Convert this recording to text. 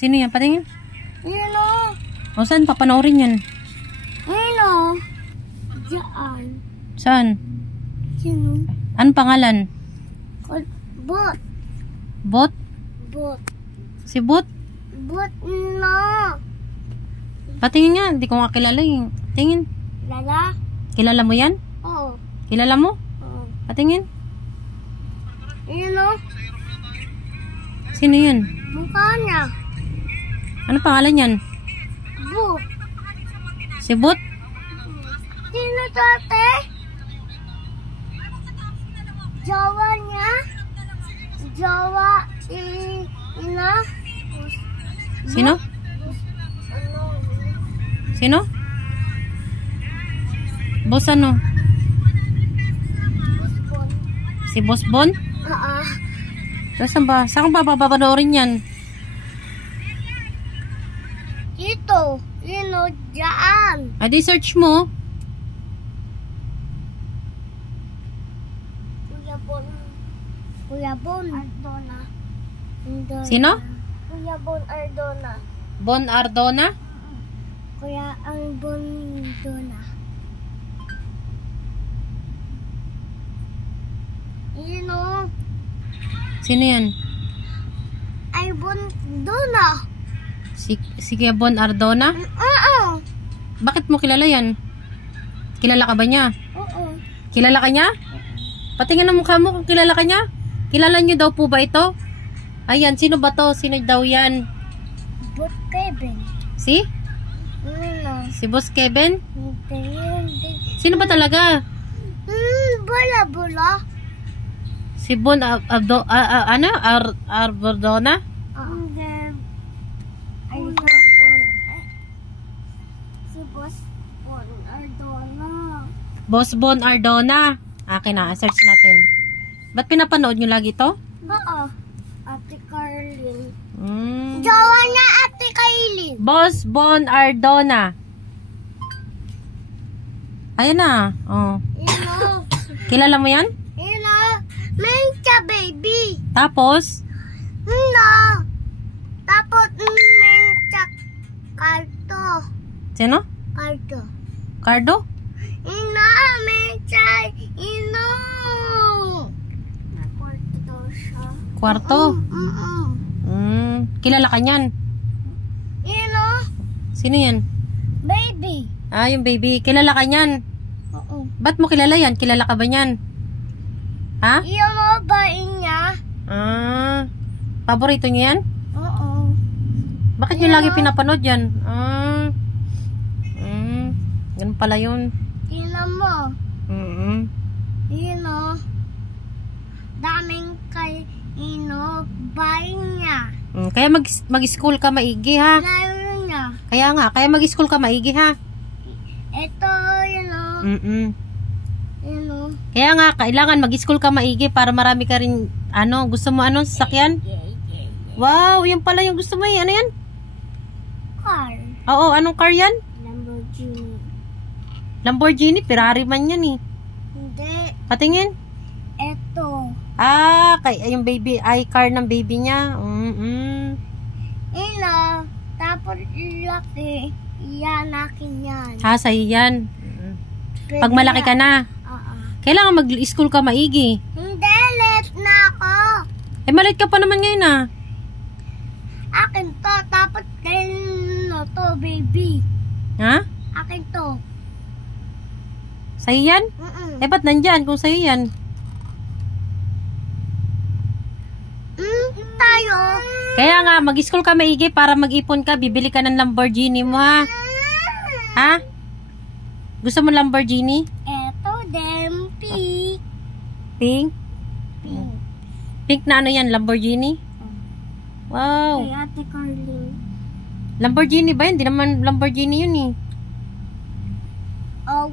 Sino yan? Patingin. Yun o. O saan papanoorin yan? Yun o. Diyan. Saan? Sino? Anong pangalan? Bot. Bot? Bot. Si Bot? Bot na. Patingin nga. Hindi ko nga kilala yung. Tingin. Lala? Kilala mo yan? Oo. Kilala mo? Oo. Patingin. Yun o. Sino yan? Mukha niya. Ano pangalan yan? Bot. Si Bot? Sino tate? Jawa niya? Jawa ina? Sino? Ano? Sino? Boss ano? Buspon. Si Boss Bon? Tapos saan ba? Saan ka ba papanoorin yan? Dito. Yun o. Diyan. Adi search mo. Kuya Bon. Kuya Bon. Ardona. Sino? Kuya Bon Ardona. Bon Ardona? Kuya ang Bon Dona. Yun o. Sino yan? Ay Bon Dona. Si Kuya Bon Ardona? Oo. Bakit mo kilala yan? Kilala ka ba niya? Oo. Kilala ka niya? Patingin ang mukha mo kung kilala ka niya. Kilala niyo daw po ba ito? Ayan, sino ba to? Sino daw yan? Bot Kevin. Si? Ano? Si Boss Kevin? Hindi. Sino ba talaga? Bula. Si Bon Ardona? Hindi. Ay, si Boss Bon Ardona. Boss Bon Ardona. Akin na, search natin. Ba't pinapanood nyo lagi to? Oo. Ate Carlin. Mm. Jowa niya Ate Kailin. Boss Bon Ardona. Ayan na. Oh. Ino. Kilala mo yan? Ino. Mencha baby. Tapos? No. Tapos mencha karto. Sino? Karto. Cardo? Ino. Mencha. Ino. Kwarto daw siya. Kwarto? Kilala ka niyan? Ino. Sino yan? Baby. Ah, yung baby. Kilala ka niyan? Oo. Ba't mo kilala yan? Kilala ka ba niyan? Ha? Yung babae niya. Ah. Paborito niyo yan? Oo. Bakit niyo lagi pinapanood yan? Ah. Ganun pala yun. Tingnan mo. Ino. Daming kay Ino. Bahay niya. Kaya mag-school ka maigi ha? Lalo niya. Kaya nga, kaya mag-school ka maigi ha? Ito, Ino. Ino. Kaya nga, kailangan mag-school ka maigi para marami ka rin, gusto mo sasakyan? Wow, yun pala yung gusto mo eh. Ano yan? Car. Oo, anong car yan? Lamborghini. Lamborghini, Ferrari man yan eh. Hindi. Patingin? Ito. Ah, yung baby, car ng baby niya. Ino. Tapos laki. Yan, akin yan. Ha, sa'yo yan. Pwede Pag malaki ka na, Oo. kailangan mag-school ka maigi. Hindi, late na ako. Eh, malit ka pa naman ngayon ah. Akin to. Tapos to, baby. Ha? Akin to. Sa'yo yan? Eh, ba't nandyan kung sa'yo yan? Tayo. Kaya nga, mag-school ka maigi para mag-ipon ka, bibili ka ng Lamborghini mo ha? Ha? Gusto mo Lamborghini? Eto, pink. Pink? Pink na ano yan, Lamborghini? Wow. Kay Ate Carlin. Lamborghini ba yun? Hindi naman Lamborghini yun eh. Oh.